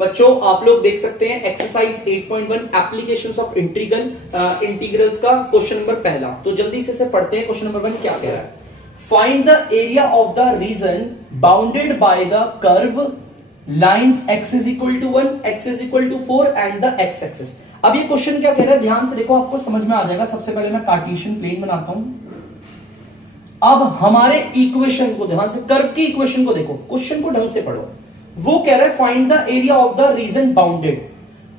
बच्चों आप लोग देख सकते हैं एक्सरसाइज 8.1 एप्लीकेशंस ऑफ इंटीग्रल्स का क्वेश्चन नंबर पहला। तो जल्दी से पढ़ते हैं। क्वेश्चन नंबर 1 क्या कह रहा है? Find the area of the region bounded by the curve lines x is equal to 1, x is equal to 4 and the x axis. अब ये क्वेश्चन क्या कह रहा है, ध्यान से देखो, आपको समझ में आ जाएगा। सबसे पहले मैं कार्टेशियन प्लेन बनाता हूं। अब हमारे इक्वेशन को ध्यान से, कर्व की इक्वेशन को देखो, क्वेश्चन को ढंग से पढ़ो। वो कह रहा है find the area of the region bounded.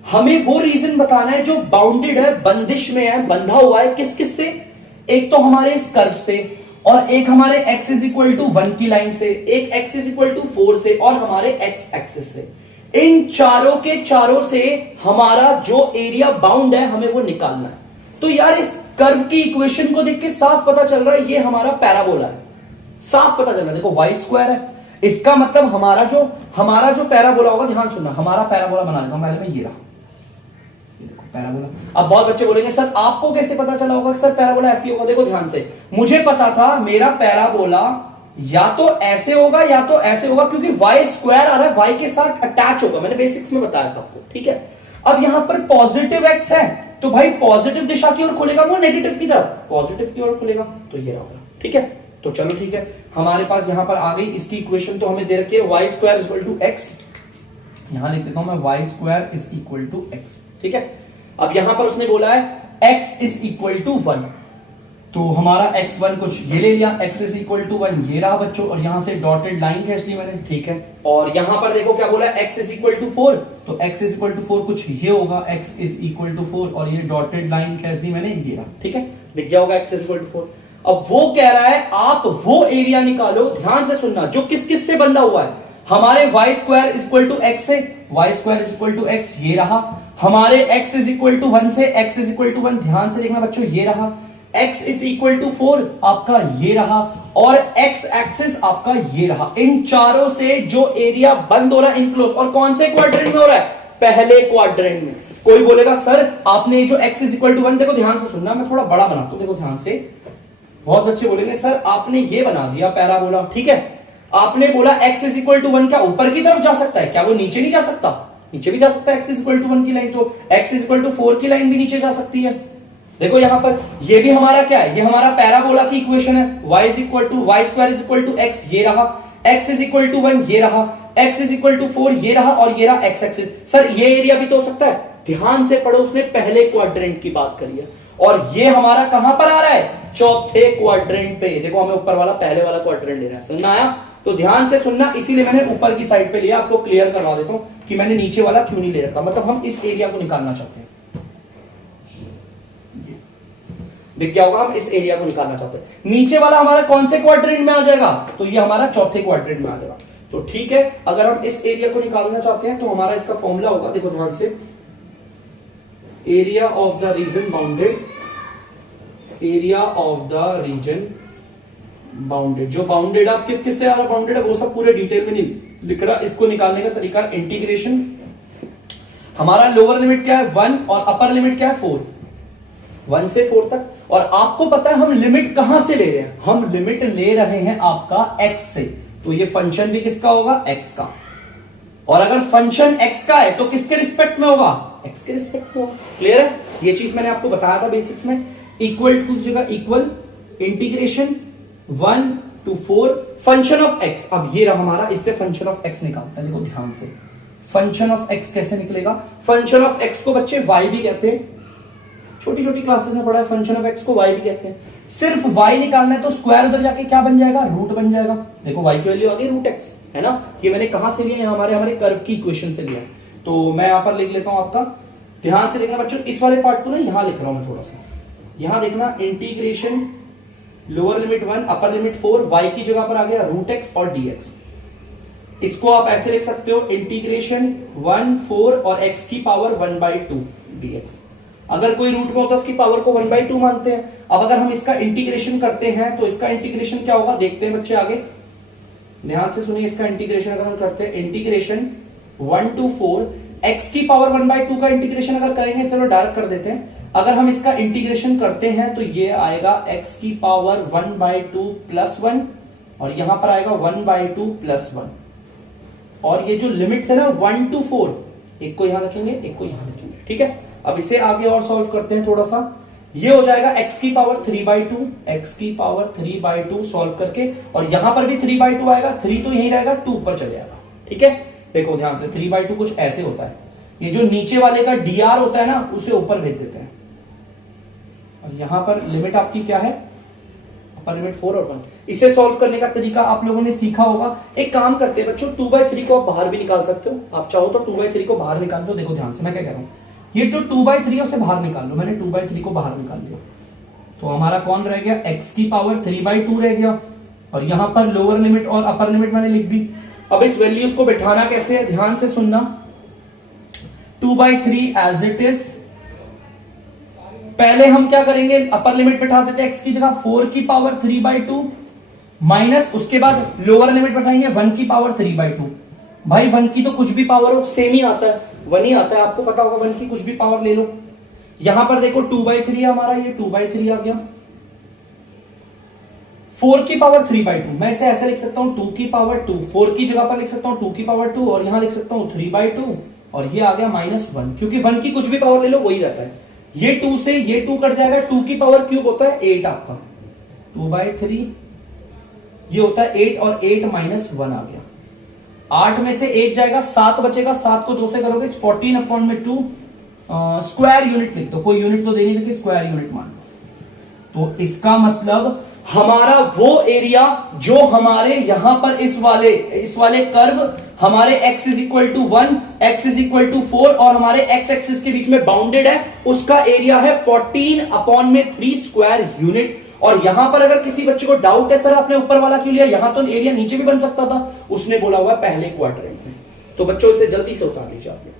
हमें वो रीजन बताना है जो बाउंडेड है, बंदिश में है, बंधा हुआ है। किस किस से? एक तो हमारे इस कर्व से, और एक हमारे x इज इक्वल टू 1 की लाइन से, एक x इज इक्वल टू 4 से, और हमारे x एक्सिस से। इन चारों के चारों से हमारा जो एरिया बाउंड है हमें वो निकालना है। तो यार इस कर्व की इक्वेशन को देख के साफ पता चल रहा है ये हमारा पैराबोला है। साफ पता चल रहा है, देखो y स्क्वायर है, इसका मतलब हमारा जो पैराबोला होगा, ध्यान सुनना, हमारा पैराबोला बना देता हूं पहले मैं, ये रहा पैराबोला। अब बहुत बच्चे बोलेंगे सर आपको कैसे पता चला होगा कि सर पैराबोला ऐसे होगा? देखो ध्यान से, मुझे पता था मेरा पैराबोला या तो ऐसे होगा या तो ऐसे होगा, क्योंकि y स्क्वायर आ रहा है, y के साथ अटैच होगा, मैंने बेसिक्स में बताया था आपको, ठीक है। अब यहां पर पॉजिटिव x है तो भाई पॉजिटिव दिशा की ओर खुलेगा, वो नेगेटिव की तरफ पॉजिटिव की ओर खुलेगा, तो ये रहा, ठीक है। तो चलो ठीक है, हमारे पास यहां पर आ गई इसकी इक्वेशन। तो हमें दे रखी है y square is equal to x, यहां लिख देता हूं मैं y square is equal to x, ठीक है। अब यहां पर उसने बोला है x इज इक्वल टू 1, तो हमारा x1 कुछ ये ले लिया, x इज इक्वल टू 1 ये रहा बच्चों, और यहां से डॉटेड लाइन खींच ली मैंने, ठीक है। और यहां पर देखो क्या बोला है, x इज इक्वल टू 4, तो x इज इक्वल टू 4 कुछ ये होगा, x इज इक्वल टू 4, और ये डॉटेड लाइन खींच दी मैंने, ये रहा, ठीक है, दिख गया होगा x इज इक्वल टू 4। अब वो कह रहा है आप वो एरिया निकालो, ध्यान से सुनना, जो किस किस से बंधा हुआ है। हमारे y square is equal to x से, y square is equal to x ये रहा, हमारे x इज इक्वल टू 1 से, x इज इक्वल टू 1, ध्यान से देखना बच्चों, ये रहा, x इज इक्वल टू 4 आपका ये रहा, और x एक्सिस आपका ये रहा। इन चारों से जो एरिया बंद हो रहा है इनक्लोज, और कौन से क्वाड्रेंट में हो रहा है? पहले क्वाड्रेंट में। कोई बोलेगा सर आपने जो x इज इक्वल टू 1, देखो ध्यान से सुनना, मैं थोड़ा बड़ा बनाता हूं, देखो ध्यान से। बहुत बच्चे बोलेंगे सर आपने ये बना दिया पैराबोला, ठीक है, आपने बोला x इज इक्वल टू 1 क्या ऊपर की तरफ जा सकता है? क्या वो नीचे नहीं जा सकता? नीचे भी जा सकता है x इज इक्वल टू 1 की लाइन, तो x इज इक्वल टू 4 की लाइन भी नीचे जा सकती है। देखो यहां पर ये भी हमारा क्या है, ये हमारा पैराबोला की इक्वेशन है, y is equal to y square is equal to x ये रहा, x इज इक्वल टू 1 ये रहा, x इज इक्वल टू 4 ये रहा, और ये रहा x एक्सिस। सर ये एरिया भी तो हो सकता है, ध्यान से पढ़ो, उसने पहले क्वाड्रेंट की बात करी है, और ये हमारा कहां पर आ रहा है? चौथे क्वाड्रेंट पे। देखो हमें ऊपर वाला पहले वाला क्वाड्रेंट ले रहा है, समझ आया? तो ध्यान से सुनना, इसीलिए मैंने ऊपर की साइड पे लिया, आपको क्लियर करवा देता हूं कि मैंने नीचे वाला क्यों नहीं ले रखा। मतलब हम इस एरिया को निकालना चाहते हैं, दिख गया होगा, हम इस एरिया को निकालना चाहते हैं। नीचे वाला हमारा कौन से क्वाड्रेंट में आ जाएगा? तो ये हमारा चौथे क्वाड्रेंट में आ जाएगा। तो ठीक है, अगर हम इस एरिया को निकालना चाहते हैं तो हमारा इसका फॉर्मूला होगा, देखो ध्यान से, area of the region bounded, area of the region bounded. जो बाउंडेड आप किस किस से आ रहा बाउंडेड है वो सब पूरे डिटेल में नहीं लिख रहा, इसको निकालने का तरीका इंटीग्रेशन। हमारा लोअर लिमिट क्या है? 1, और अपर लिमिट क्या है? 4, 1 से 4 तक। और आपको पता है हम लिमिट कहां से ले रहे हैं? हम लिमिट ले रहे हैं आपका x से, तो ये फंक्शन भी किसका होगा? x का। और अगर फंक्शन x का है तो किसके रिस्पेक्ट में होगा? x के रिस्पेक्ट में होगा। क्लियर है? ये चीज मैंने आपको बताया था बेसिक्स में। इक्वल टू जगह equal, integration 1 to 4 function of x। अब ये रहा हमारा, इससे फंक्शन ऑफ x निकालता है। देखो ध्यान से, फंक्शन ऑफ x कैसे निकलेगा? फंक्शन ऑफ x को बच्चे y भी कहते हैं, छोटी छोटी क्लासेस में पढ़ा है, फंक्शन ऑफ x को y भी कहते हैं। सिर्फ y निकालना है तो स्क्वायर उधर जाके क्या बन जाएगा? रूट बन जाएगा। देखो y की वैल्यू आ गई रूट x, है ना? ये मैंने कहां से लिया? हमारे कर्व की इक्वेशन से लिया। तो मैं यहां पर लिख लेता हूं, आपका ध्यान से देखना बच्चों, इस वाले पार्ट को ना यहां लिख रहा हूं मैं थोड़ा सा, यहां देखना, integration lower limit 1 upper limit 4, y की जगह पर आ गया रूट x और dx। इसको आप ऐसे लिख सकते हो, इंटीग्रेशन 1 4 और x की पावर 1/2 dx। अगर कोई रूट में होता है उसकी पावर को 1/2 मानते हैं। अब अगर हम इसका इंटीग्रेशन करते हैं तो इसका इंटीग्रेशन क्या होगा? देखते हैं बच्चे आगे, ध्यान से सुनिए। इसका इंटीग्रेशन अगर हम करते हैं, इंटीग्रेशन 1 to 4 x की पावर 1/2 का इंटीग्रेशन अगर करेंगे, चलो डायरेक्ट कर देते हैं। अगर हम इसका इंटीग्रेशन करते हैं तो ये आएगा x की पावर 1/2 प्लस 1, और यहां पर आएगा 1/2 प्लस 1। और ये जो लिमिट्स है ना 1 to 4, एक को यहां रखेंगे, एक को यहां रखेंगे, ठीक है। अब इसे आगे और सॉल्व करते हैं थोड़ा सा। ये हो जाएगा x की पावर 3/2, x की पावर 3/2 सॉल्व करके, और यहां पर भी 3/2 आएगा, 3 तो यहीं रहेगा, 2 ऊपर चले जाएगा, ठीक है। देखो ध्यान से, 3/2 कुछ ऐसे होता है, ये जो नीचे वाले का dr होता है ना, उसे ऊपर भेज देते हैं, और यहां पर लिमिट आपकी क्या है, अपर लिमिट 4 और 1। इसे सॉल्व करने का तरीका आप लोगों ने सीखा होगा। एक काम करते हैं बच्चों, 2/3 को आप बाहर भी निकाल सकते हो, आप चाहो तो 2/3 को बाहर निकाल लो। देखो ध्यान से मैं क्या कह रहा हूं, ये जो 2/3 है उसे बाहर निकाल लो, मैंने 2/3 को बाहर निकाल लिया, तो हमारा कौन रह गया, x की पावर 3/2 रह गया, और यहां पर लोअर लिमिट और अपर लिमिट मैंने लिख दी। अब इस वैल्यूज को बैठाना कैसे है, ध्यान से सुनना। 2/3 एज इट इज, पहले हम क्या करेंगे, अपर लिमिट बैठा देते हैं x की जगह 4 की पावर 3/2 माइनस, उसके बाद लोअर लिमिट बैठाएंगे 1 की पावर 3/2। भाई 1 की तो कुछ भी पावर हो सेम ही आता है, 1 ही आता है, आपको पता होगा, 1 की कुछ भी पावर ले लो। यहां पर देखो 2/3 हमारा, ये 2/3 आ गया, 4 की पावर 3/2, मैं इसे ऐसे लिख सकता हूं 2 की पावर 2, 4 की जगह पर लिख सकता हूं 2 की पावर 2, और यहां लिख सकता हूं 3/2, और ये आ गया -1, क्योंकि 1 की कुछ भी पावर ले लो वही रहता है। ये 2 से ये 2 कट जाएगा, 2 की पावर क्यूब होता है 8 आपका, 2/3 ये होता है 8, और 8 -1 आ गया, 8 में से 1 जाएगा, 7 बचेगा, 7 को 2 से करोगे 14/2, स्क्वायर यूनिट लिख दो, कोई यूनिट तो दे नहीं लिखी, स्क्वायर यूनिट मान लो। तो इसका मतलब हमारा वो एरिया जो हमारे यहां पर इस वाले कर्व हमारे x is equal to 1, x is equal to 4 और हमारे x एक्सिस के बीच में बाउंडेड है, उसका एरिया है 14/3 स्क्वायर यूनिट। और यहां पर अगर किसी बच्चे को डाउट है, सर आपने ऊपर वाला क्यों लिया, यहां तो एरिया नीचे भी बन सकता था, उसने बोला हुआ पहले क्वाड्रेंट में। तो बच्चों इसे जल्दी से उतार लीजिए आप लोग।